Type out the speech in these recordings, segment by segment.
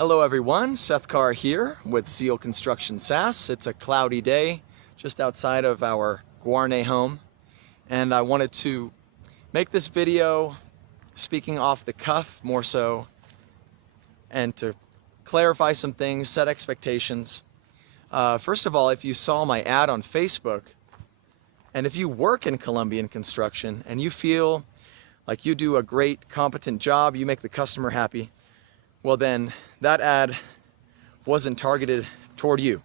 Hello everyone, Seth Carr here with Zeal Construction SAS. It's a cloudy day just outside of our Guarne home, and I wanted to make this video speaking off the cuff more so, and to clarify some things, set expectations. First of all, if you saw my ad on Facebook, and if you work in Colombian construction and you feel like you do a great, competent job, you make the customer happy, well then that ad wasn't targeted toward you.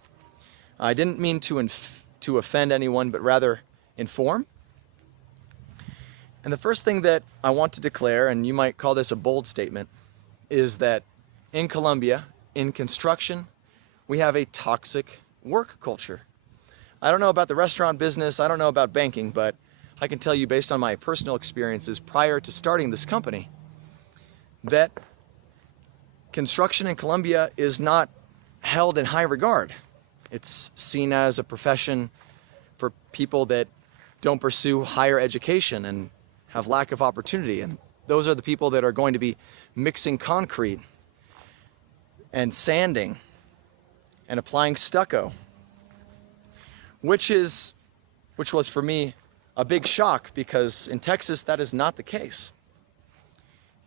I didn't mean to offend anyone, but rather inform. And the first thing that I want to declare, and you might call this a bold statement, is that in Colombia, in construction, we have a toxic work culture. I don't know about the restaurant business, I don't know about banking, but I can tell you based on my personal experiences prior to starting this company, that construction in Colombia is not held in high regard. It's seen as a profession for people that don't pursue higher education and have lack of opportunity. And those are the people that are going to be mixing concrete and sanding and applying stucco, which was for me a big shock, because in Texas that is not the case.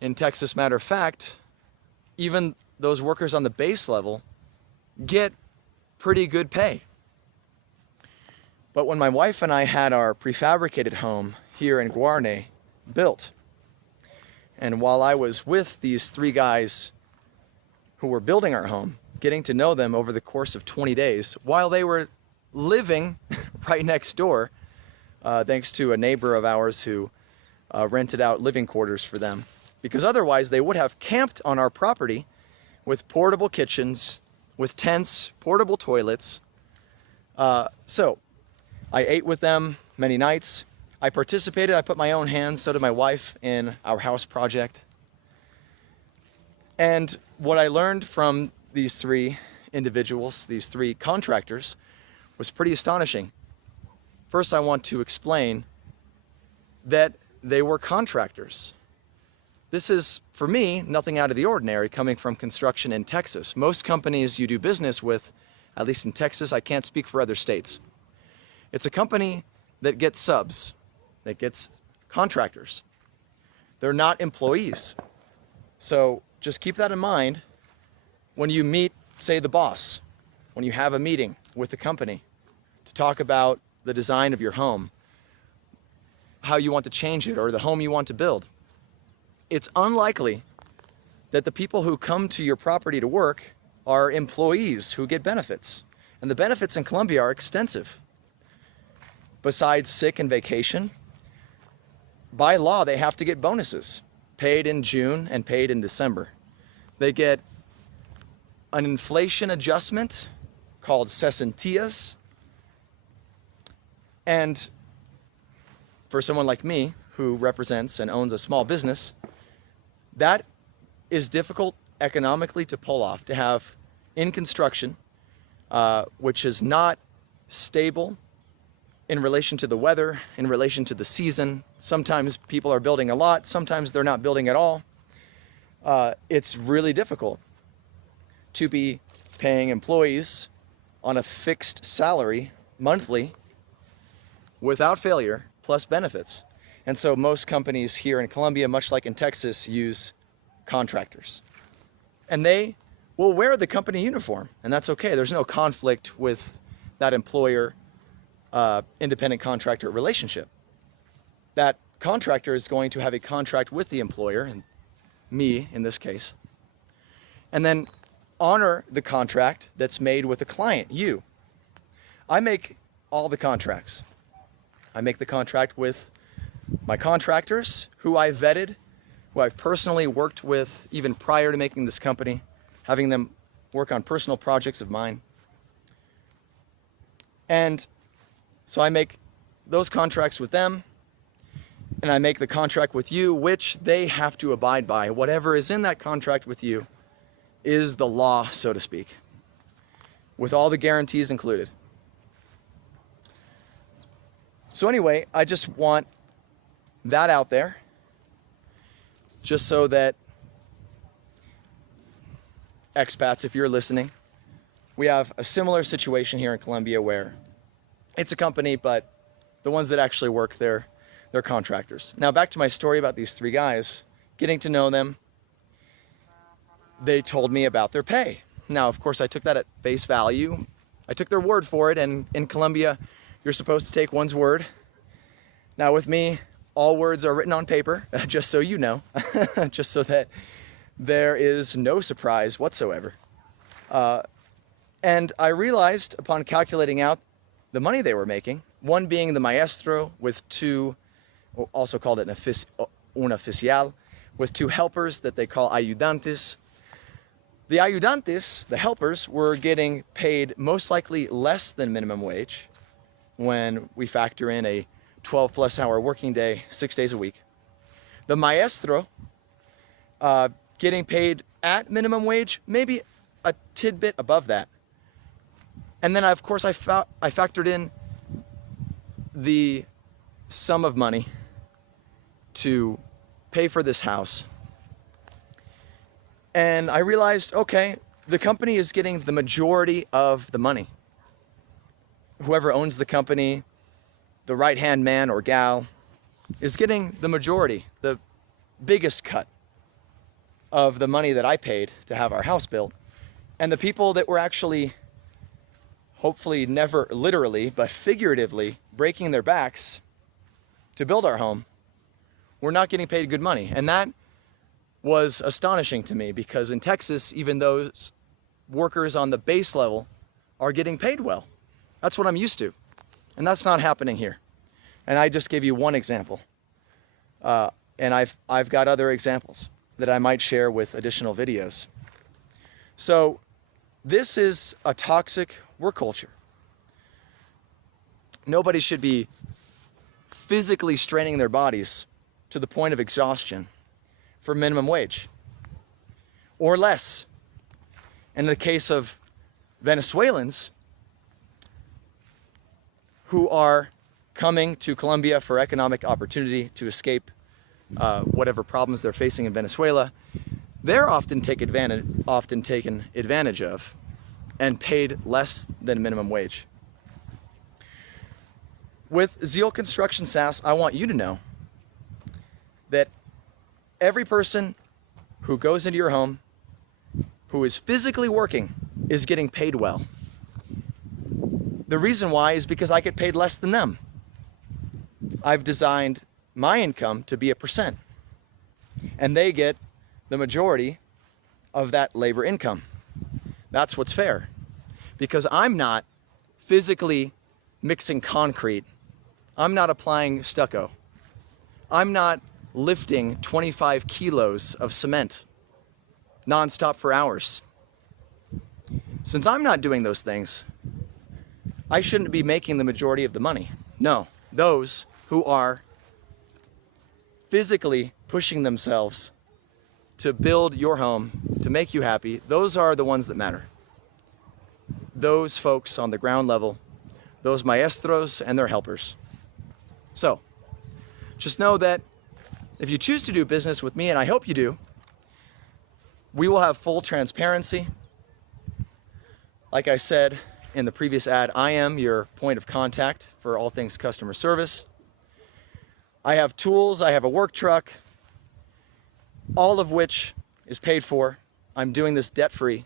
In Texas, matter of fact, even those workers on the base level get pretty good pay. But when my wife and I had our prefabricated home here in Guarne built, and while I was with these three guys who were building our home, getting to know them over the course of 20 days, while they were living right next door, thanks to a neighbor of ours who rented out living quarters for them, because otherwise they would have camped on our property with portable kitchens, with tents, portable toilets. So I ate with them many nights. I participated, I put my own hands, so did my wife, in our house project. And what I learned from these three individuals, these three contractors, was pretty astonishing. First, I want to explain that they were contractors. This is, for me, nothing out of the ordinary coming from construction in Texas. Most companies you do business with, at least in Texas, I can't speak for other states. It's a company that gets subs, that gets contractors. They're not employees. So just keep that in mind when you meet, say, the boss, when you have a meeting with the company to talk about the design of your home, how you want to change it, or the home you want to build. It's unlikely that the people who come to your property to work are employees who get benefits. And the benefits in Colombia are extensive. Besides sick and vacation, by law they have to get bonuses, paid in June and paid in December. They get an inflation adjustment called cesantías. And for someone like me, who represents and owns a small business, that is difficult economically to pull off, to have in construction, which is not stable in relation to the weather, in relation to the season. Sometimes people are building a lot, sometimes they're not building at all. It's really difficult to be paying employees on a fixed salary monthly without failure, plus benefits. And so most companies here in Colombia, much like in Texas, use contractors. And they will wear the company uniform, and that's okay. There's no conflict with that employer independent contractor relationship. That contractor is going to have a contract with the employer, and me in this case, and then honor the contract that's made with the client, you. I make all the contracts. I make the contract with my contractors, who I vetted, who I've personally worked with even prior to making this company, having them work on personal projects of mine. And so I make those contracts with them, and I make the contract with you, which they have to abide by. Whatever is in that contract with you is the law, so to speak, with all the guarantees included. So anyway, I just want that out there, just so that expats, if you're listening, we have a similar situation here in Colombia where it's a company, but the ones that actually work there, they're contractors. Now back to my story about these three guys, getting to know them, they told me about their pay. Now, of course, I took that at face value. I took their word for it, and in Colombia, you're supposed to take one's word. Now with me, all words are written on paper, just so you know, just so that there is no surprise whatsoever. And I realized upon calculating out the money they were making, one being the maestro with two, also called an oficial, with two helpers that they call ayudantes. The ayudantes, the helpers, were getting paid most likely less than minimum wage when we factor in a 12+ hour working day, 6 days a week. The maestro, getting paid at minimum wage, maybe a tidbit above that. And then, of course, I factored in the sum of money to pay for this house. And I realized, okay, the company is getting the majority of the money. Whoever owns the company, the right-hand man or gal, is getting the majority, the biggest cut of the money that I paid to have our house built. And the people that were actually, hopefully never literally, but figuratively, breaking their backs to build our home, were not getting paid good money. And that was astonishing to me, because in Texas, even those workers on the base level are getting paid well. That's what I'm used to. And that's not happening here. And I just gave you one example. And I've got other examples that I might share with additional videos. So this is a toxic work culture. Nobody should be physically straining their bodies to the point of exhaustion for minimum wage or less. In the case of Venezuelans who are coming to Colombia for economic opportunity to escape whatever problems they're facing in Venezuela, they're often taken advantage of and paid less than minimum wage. With Zeal Construction SAS, I want you to know that every person who goes into your home, who is physically working, is getting paid well. The reason why is because I get paid less than them. I've designed my income to be a percent, and they get the majority of that labor income. That's what's fair, because I'm not physically mixing concrete. I'm not applying stucco. I'm not lifting 25 kilos of cement nonstop for hours. Since I'm not doing those things, I shouldn't be making the majority of the money. No, those who are physically pushing themselves to build your home, to make you happy, those are the ones that matter. Those folks on the ground level, those maestros and their helpers. So, just know that if you choose to do business with me, and I hope you do, we will have full transparency. Like I said in the previous ad, I am your point of contact for all things customer service. I have tools, I have a work truck, all of which is paid for. I'm doing this debt-free,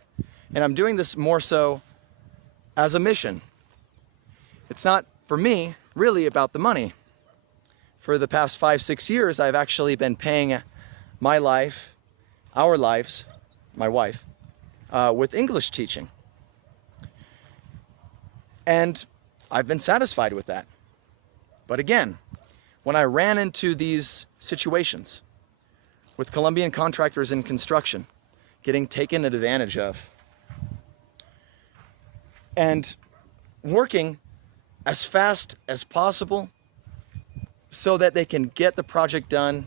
and I'm doing this more so as a mission. It's not, for me, really about the money. For the past 5-6 years, I've actually been paying my life, our lives, my wife, with English teaching. And I've been satisfied with that. But again, when I ran into these situations with Colombian contractors in construction getting taken advantage of and working as fast as possible so that they can get the project done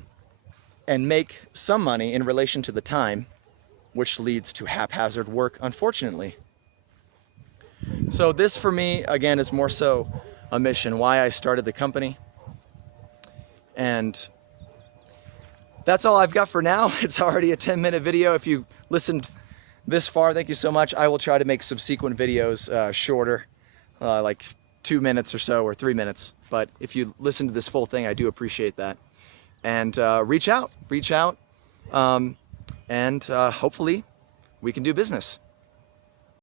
and make some money in relation to the time, which leads to haphazard work, unfortunately. So this for me, again, is more so a mission, why I started the company. And that's all I've got for now. It's already a 10-minute video. If you listened this far, thank you so much. I will try to make subsequent videos shorter, like 2 minutes or so, or 3 minutes. But if you listen to this full thing, I do appreciate that. And reach out, and hopefully we can do business.